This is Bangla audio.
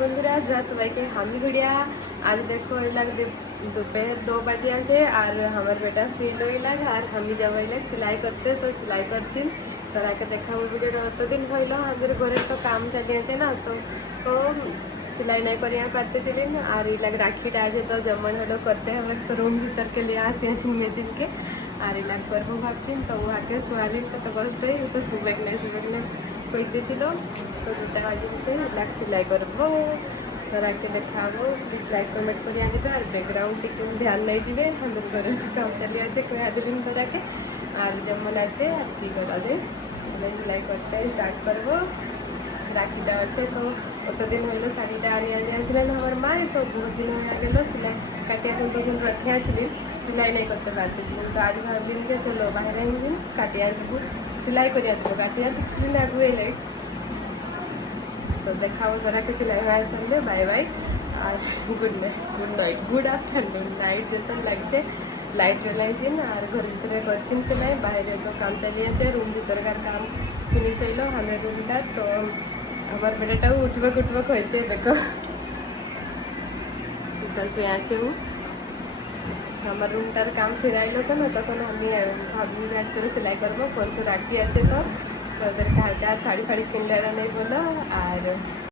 বন্ধুরা যারা সবাইকে হামি গুড়িया। आज देखो लग दोपहर 2 बजे আছে আর আমার বেটা শুইলো লাগ আর আমি যাবো লাগ সেলাই করতে তো সেলাই করছি তোরাকে দেখাবো ভিডিওটা অতদিন হইল আমাদের ঘরের তো কাম চালিয়েছে না তো সেলাই নাই করিয়া পারতেছিলেন আর এই লাগ রাখিটা আছে তো যেমন হলো করতে হবে তো রুম ভিতর के लिए আসি মেশিন के আর এই লাগ করবো ভাবছি তো ওকে সোয়ালিন তো করতে তো সুবেক নেই কইতেছিল তো দুটা বাজে লাগ সেলাই করবো তোরাকে দেখাবো প্লিজ লাইক কমেন্ট করে আনিবে আর ব্যাকগ্রাউন্ড একটু ধ্যান নাই দিবে আমাদের ঘরে কাম চালিয়ে আছে কয়া দিলেন তোরাকে আর যেমন আছে আর কি করা যায় সেলাই করতে স্টার্ট করবো রাখিটা আছে তো কতদিন হইলো শাড়িটা আনিয়ে দিয়েছিলেন আমার মা তো বহুত দিন হয়ে গেল সেলাই কাটিয়ে এখন তখন রখিয়া ছিলেন সেলাই নাই করতে পারতেছিলেন তো আজ ভাবলেন যে চলো বাইরে দিন কাটিয়ে দেবো সেলাই করিয়া দেবো কাটিয়ে দিচ্ছিলেন আগুয়ে যাই तो देखाओ जरा के सिलाई हुआ है बाय बाय और good night good afternoon night जैसा लगे लाइट जलाइछिन और घर भीतर करछिन सिलाई बाहर तो काम चलिए रूम भीतरकार काम फिनिश हईल हमें रूमटा तो আমার বেটাটাও উঠবক হয়েছে দেখো সে আছে আমার রুমটার কাম সেরাইলো তো না তখন আমি ভাবলি অ্যাকচুয়ালি সেলাই করবো পরশু রাখি আছে তো ওদেরকে হালকা শাড়ি ফাড়ি কিনলে নেই বলো আর